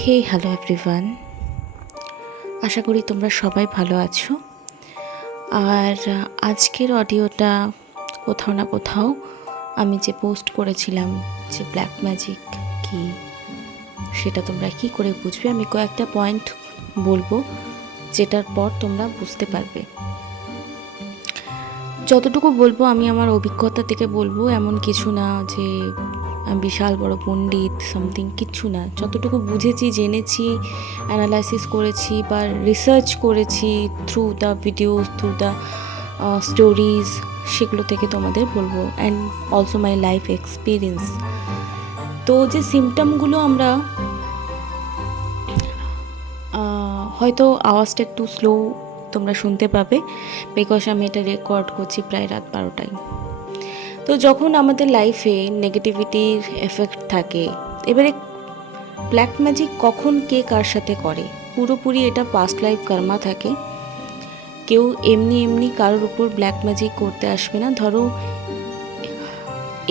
হে hello everyone, আশা করি তোমরা সবাই ভালো আছো। আর আজকের অডিওটা কোথাও না কোথাও আমি যে পোস্ট করেছিলাম যে ব্ল্যাক ম্যাজিক কি, সেটা তোমরা কি করে বুঝবে, আমি কয়েকটা পয়েন্ট বলবো যেটার পর তোমরা বুঝতে পারবে। যতটুকু বলবো আমি আমার অভিজ্ঞতা থেকে বলবো, এমন কিছু না যে বিশাল বড় পণ্ডিত সামথিং, কিচ্ছু না। যতটুকু বুঝেছি, জেনেছি, অ্যানালাইসিস করেছি বা রিসার্চ করেছি through the videos, through the stories, সেগুলো থেকে তোমাদের বলবো, and also my life experience. তো যে সিমটমগুলো আমরা হয়তো আওয়াজটা একটু স্লো তোমরা শুনতে পাবে, বিকজ আমি এটা রেকর্ড করছি প্রায় রাত 12টায়। তো যখন আমাদের লাইফে নেগেটিভিটির এফেক্ট থাকে, এবারে ব্ল্যাক ম্যাজিক কখন কে কার সাথে করে, পুরোপুরি এটা পাস্ট লাইফ কর্মা থাকে। কেউ এমনি এমনি কারোর উপর ব্ল্যাক ম্যাজিক করতে আসবে না। ধরো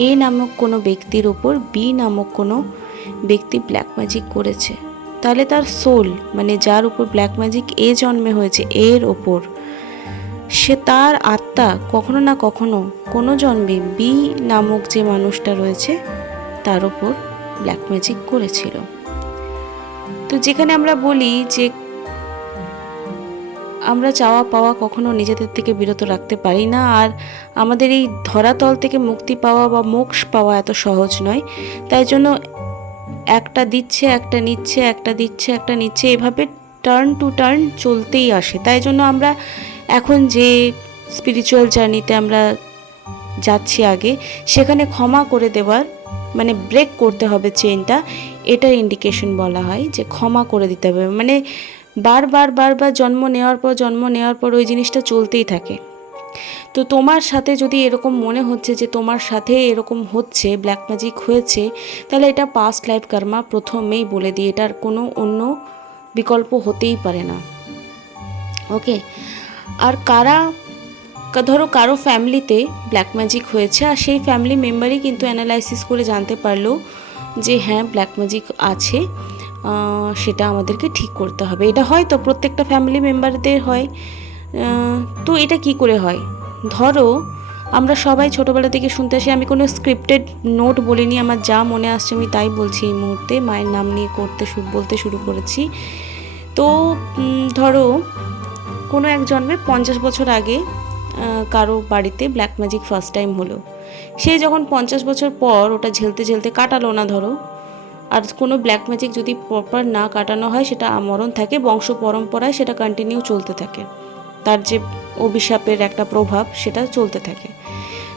এ নামক কোনো ব্যক্তির ওপর বি নামক কোনো ব্যক্তি ব্ল্যাক ম্যাজিক করেছে, তাহলে তার সোল, মানে যার উপর ব্ল্যাক ম্যাজিক এ জন্মে হয়েছে, এর ওপর, সে তার আত্মা কখনো না কখনো কোনো জন্মে বি নামক যে মানুষটা রয়েছে তার ওপর ব্ল্যাক ম্যাজিক করেছিল। তো যেখানে আমরা বলি যে আমরা চাওয়া পাওয়া কখনো নিজেদের থেকে বিরত রাখতে পারি না, আর আমাদের এই ধরাতল থেকে মুক্তি পাওয়া বা মোক্ষ পাওয়া এত সহজ নয়। তাই জন্য একটা দিচ্ছে, একটা নিচ্ছে, একটা দিচ্ছে, একটা নিচ্ছে, এভাবে টার্ন টু টার্ন চলতেই আসে। তাই জন্য আমরা এখন যে স্পিরিচুয়াল জার্নিতে আমরা যাচ্ছি আগে, সেখানে ক্ষমা করে দেওয়ার, মানে ব্রেক করতে হবে চেইনটা, এটার ইন্ডিকেশন বলা হয় যে ক্ষমা করে দিতে হবে। মানে বারবার বারবার জন্ম নেওয়ার পর ওই জিনিসটা চলতেই থাকে। তো তোমার সাথে যদি এরকম মনে হচ্ছে যে তোমার সাথে এরকম হচ্ছে, ব্ল্যাক ম্যাজিক হয়েছে, তাহলে এটা পাস্ট লাইফ কর্মা, প্রথমেই বলে দিই, এটার কোনো অন্য বিকল্প হতেই পারে না। ওকে। আর ধরো কারো ফ্যামিলিতে ব্ল্যাক ম্যাজিক হয়েছে, আর সেই ফ্যামিলি মেম্বারই কিন্তু অ্যানালাইসিস করে জানতে পারলো যে হ্যাঁ ব্ল্যাক ম্যাজিক আছে, সেটা আমাদেরকে ঠিক করতে হবে। এটা হয়তো প্রত্যেকটা ফ্যামিলি মেম্বারদের হয়। তো এটা কি করে হয়? ধরো আমরা সবাই ছোটোবেলা থেকে শুনতে আসি, আমি কোনো স্ক্রিপ্টেড নোট বলিনি, আমার যা মনে আসছে আমি তাই বলছি এই মুহূর্তে, মায়ের নাম নিয়ে বলতে শুরু করেছি। তো ধরো কোনো এক জন্মে 50 বছর আগে কারো বাড়িতে ব্ল্যাক ম্যাজিক ফার্স্ট টাইম হলো। সে যখন 50 বছর পর ওটা ঝেলতে ঝেলতে কাটালো না ধরো, আর কোনো ব্ল্যাক ম্যাজিক যদি প্রপার না কাটানো হয়, সেটা আমরণ থাকে, বংশ পরম্পরায় সেটা কন্টিনিউ চলতে থাকে, তার যে অভিশাপের একটা প্রভাব সেটা চলতে থাকে।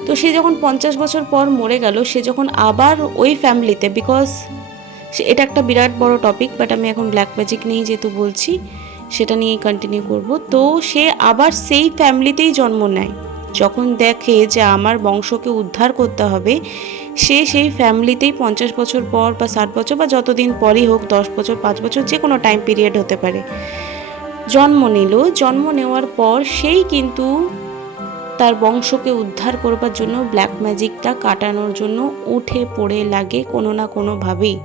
তো সে যখন 50 বছর পর মরে গেল, সে যখন আবার ওই ফ্যামিলিতে, বিকজ এটা একটা বিরাট বড় টপিক, বাট আমি এখন ব্ল্যাক ম্যাজিক নিয়েই যেহেতু বলছি, সেটা নিয়েই কন্টিনিউ করব। তো সে আবার সেই ফ্যামিলিতেই জন্ম নেয়। যখন দেখে যে আমার বংশকে উদ্ধার করতে হবে, সে সেই ফ্যামিলিতেই 50 বছর পর বা 60 বছর বা যতদিন পরই হোক, 10 বছর, 5 বছর, যে কোনো টাইম পিরিয়ড হতে পারে, জন্ম নিল। জন্ম নেওয়ার পর সেই কিন্তু তার বংশকে উদ্ধার করবার জন্য, ব্ল্যাক ম্যাজিকটা কাটানোর জন্য উঠে পড়ে লাগে কোনো না কোনোভাবেই।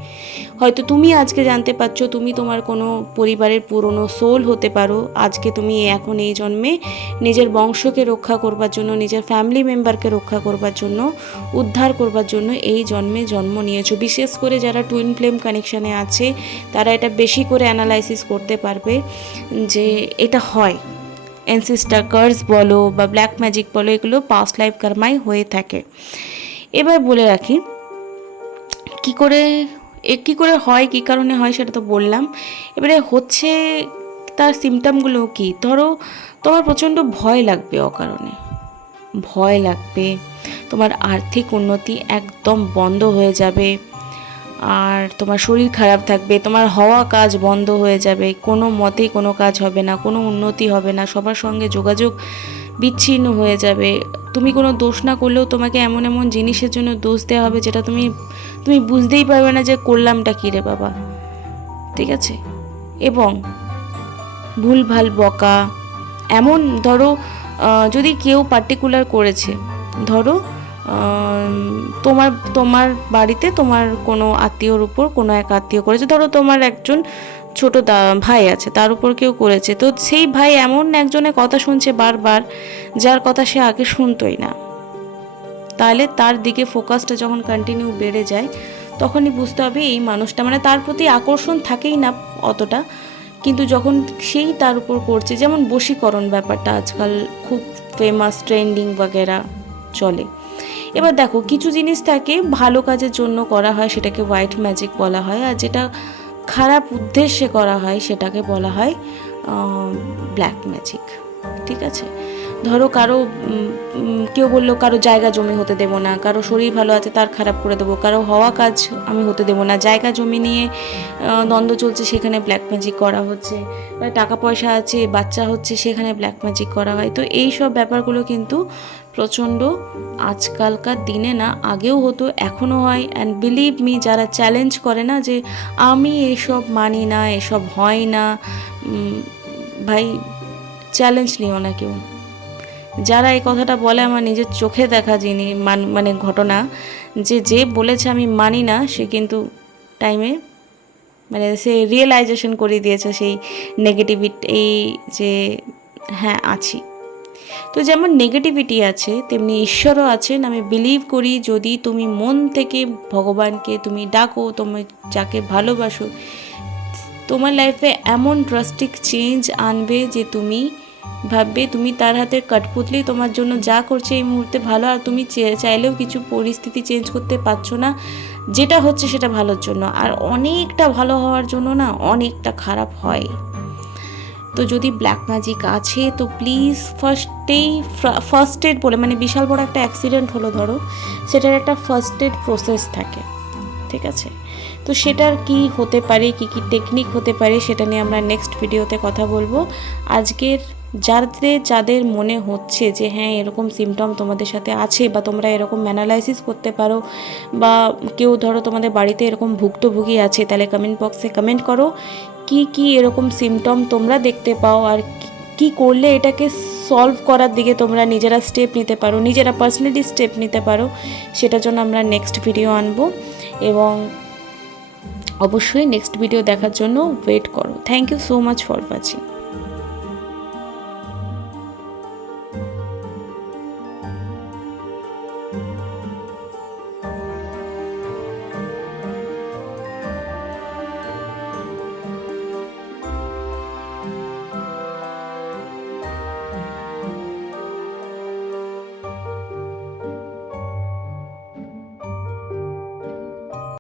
হয়তো তুমি আজকে জানতে পারছো তুমি তোমার কোনো পরিবারের পুরনো সোল হতে পারো, আজকে তুমি এখন এই জন্মে নিজের বংশকে রক্ষা করবার জন্য, নিজের ফ্যামিলি মেম্বারকে রক্ষা করবার জন্য, উদ্ধার করবার জন্য এই জন্মে জন্ম নিয়েছো। বিশেষ করে যারা টুইন ফ্লেম কানেকশানে আছে, তারা এটা বেশি করে অ্যানালাইসিস করতে পারবে যে এটা হয়। অ্যানসেস্টর কার্স বলো বা ব্ল্যাক ম্যাজিক বলো, এগুলো পাস্ট লাইফ কর্মাই হয়ে থাকে। এবার বলে রাখি কী করে হয়, কী কারণে হয়, সেটা তো বললাম। এবারে হচ্ছে তার সিমটমগুলো কি? ধরো তোমার প্রচণ্ড ভয় লাগবে, অকারণে ভয় লাগবে, তোমার আর্থিক উন্নতি একদম বন্ধ হয়ে যাবে, আর তোমার শরীর খারাপ থাকবে, তোমার হওয়া কাজ বন্ধ হয়ে যাবে, কোনো মতেই কোনো কাজ হবে না, কোনো উন্নতি হবে না, সবার সঙ্গে যোগাযোগ বিচ্ছিন্ন হয়ে যাবে। তুমি কোনো দোষ না করলেও তোমাকে এমন এমন জিনিসের জন্য দোষ দেওয়া হবে যেটা তুমি বুঝতেই পারবে না যে করলামটা কী রে বাবা, ঠিক আছে? এবং ভুলভাল বকা, এমন ধরো যদি কেউ পার্টিকুলার করেছে, ধরো তোমার তোমার বাড়িতে তোমার কোনো আত্মীয়র উপর কোনো এক আত্মীয় করেছে, ধরো তোমার একজন ছোট ভাই আছে, তার উপর কেউ করেছে, তো সেই ভাই এমন একজনের কথা শুনছে বারবার, যার কথা সে আগে শুনতোই না। তাহলে তার দিকে ফোকাসটা যখন কন্টিনিউ বেড়ে যায়, তখনই বুঝতে হবে এই মানুষটা, মানে তার প্রতি আকর্ষণ থাকেই না অতটা, কিন্তু যখন সেই তার উপর করছে, যেমন বশীকরণ ব্যাপারটা আজকাল খুব ফেমাস, ট্রেন্ডিং বাগেরা চলে। এবার দেখো, কিছু জিনিস থাকে ভালো কাজের জন্য করা হয়, সেটাকে হোয়াইট ম্যাজিক বলা হয়, আর যেটা খারাপ উদ্দেশ্যে করা হয় সেটাকে বলা হয় ব্ল্যাক ম্যাজিক। ঠিক আছে, ধরো কারো কেউ বললো কারো জায়গা জমি হতে দেবো না, কারো শরীর ভালো আছে তার খারাপ করে দেবো, কারো হওয়া কাজ আমি হতে দেবো না, জায়গা জমি নিয়ে দ্বন্দ্ব চলছে সেখানে ব্ল্যাক ম্যাজিক করা হচ্ছে, টাকা পয়সা আছে বাচ্চা হচ্ছে সেখানে ব্ল্যাক ম্যাজিক করা হয়। তো এই সব ব্যাপারগুলো কিন্তু প্রচণ্ড আজকালকার দিনে না, আগেও হতো, এখনও হয়। অ্যান্ড বিলিভ মি, যারা চ্যালেঞ্জ করে না যে আমি এসব মানি না, এসব হয় না, ভাই চ্যালেঞ্জ নিও না কেউ। যারা এই কথাটা বলে, আমার নিজের চোখে দেখা মানে ঘটনা, যে বলেছে আমি মানি না, সে কিন্তু টাইমে মানে সে রিয়েলাইজেশন করে দিয়েছে সেই নেগেটিভিটি, এই যে হ্যাঁ আছি। তো যেমন নেগেটিভিটি আছে তেমনি ঈশ্বরও আছেন। আমি বিলিভ করি যদি তুমি মন থেকে ভগবানকে তুমি ডাকো, তুমি যাকে ভালোবাসো, তোমার লাইফে এমন ড্রাস্টিক চেঞ্জ আনবে যে তুমি ভাববে তুমি তার হাতের কাঠপুতলি, তোমার জন্য যা করছে এই মুহূর্তে ভালো, আর তুমি চাইলেও কিছু পরিস্থিতি চেঞ্জ করতে পারছো না, যেটা হচ্ছে সেটা ভালোর জন্য, আর অনেকটা ভালো হওয়ার জন্য না অনেকটা খারাপ হয়। তো যদি ব্ল্যাক ম্যাজিক আছে তো প্লিজ ফার্স্ট এড বলে, মানে বিশাল বড় একটা অ্যাক্সিডেন্ট হলো ধরো, সেটার একটা ফার্স্ট এড প্রসেস থাকে, ঠিক আছে? তো সেটার কি হতে পারে, কি কি টেকনিক হতে পারে, সেটা নিয়ে আমরা নেক্সট ভিডিওতে কথা বলবো। আজকের যাদের মনে হচ্ছে যে হ্যাঁ এরকম সিমটম তোমাদের সাথে আছে, বা তোমরা এরকম অ্যানালাইসিস করতে পারো, বা কেউ ধরো তোমাদের বাড়িতে এরকম ভুক্তভোগী আছে, তাহলে কমেন্ট বক্সে কমেন্ট করো কি কি এরকম সিমটম তোমরা দেখতে পাও, আর কি করলে এটাকে সলভ করার দিকে তোমরা নিজেরা স্টেপ নিতে পারো, নিজেরা পার্সোনালি স্টেপ নিতে পারো, সেটার জন্য আমরা নেক্সট ভিডিও আনবো। এবং অবশ্যই নেক্সট ভিডিও দেখার জন্য ওয়েট করো। Thank you so much for watching.